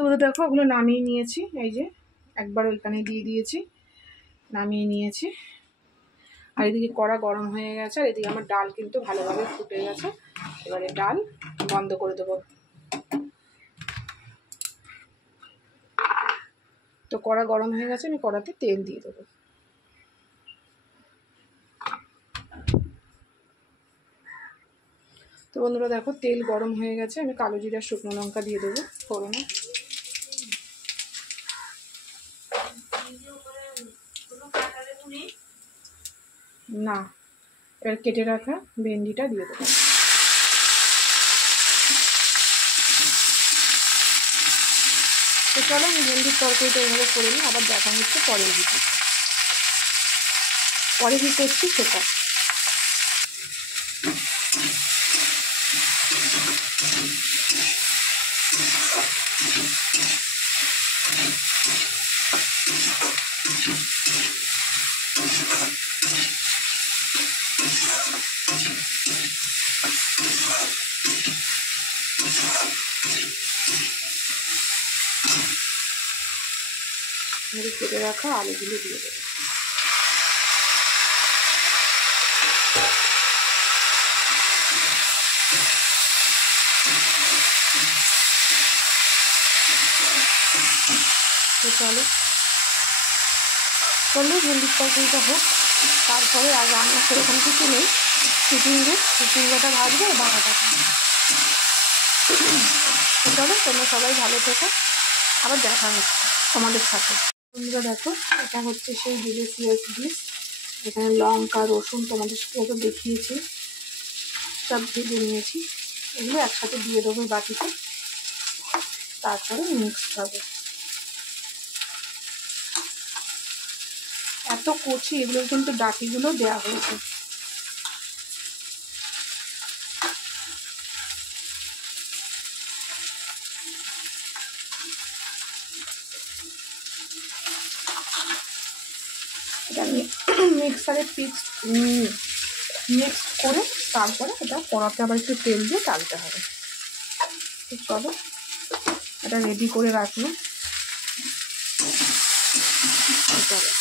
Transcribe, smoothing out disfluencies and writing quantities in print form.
তো দেখো ওগুলো নামিয়ে নিয়েছি, এই যে একবার ওইখানে দিয়ে দিয়েছি, নামিয়ে নিয়েছি। আর এদিকে কড়া গরম হয়ে গেছে, আর এদিকে আমার ডাল কিন্তু ভালোভাবে ফুটে গেছে। এবারে ডাল বন্ধ করে দেবো। তো কড়া গরম হয়ে গেছে, আমি কড়াতে তেল দিয়ে দেবো। তো বন্ধুরা দেখো তেল গরম হয়ে গেছে, আমি কালো জিরা শুকনো লঙ্কা দিয়ে দেবো ফোড়নে। না, এবার কেটে রাখা ভেন্ডিটা দিয়ে দেবো। তো চলো আমি ভেন্ডির তরকারিটা এইভাবে করে নিই, আবার দেখা হচ্ছে পরের ভিডিওতে। পরে কী করছি সেটা। কেটে রাখা আলুগুলো দিয়ে দেবো। তো চলো ভেন্ডির তরকারিটা হোক, তারপরে আর রান্না সেরকম কিছু নেই। চিচিঙ্গাটা ভাজবো বাঁকাটা। তো চলো তোমরা সবাই ভালো থেকো, আবার দেখা হচ্ছে তোমাদের সাথে। বন্ধুরা দেখো এটা হচ্ছে সেই ডিলিশিয়াস ডিশ। এখানে লঙ্কা রসুন তোমাদের সাথে দেখিয়েছি, সব ভেজে নিয়েছি। এগুলো একসাথে দিয়ে দেবো বাটিতে, তারপরে মিক্স হবে। এত কচি, এগুলো কিন্তু ডাটিগুলো দেওয়া হয়েছে। এটা মিক্সারে মিক্স করে তারপরে এটা কড়াতে আবার একটু তেল দিয়ে টানতে হবে। তো চলো এটা রেডি করে রাখলাম। চলো।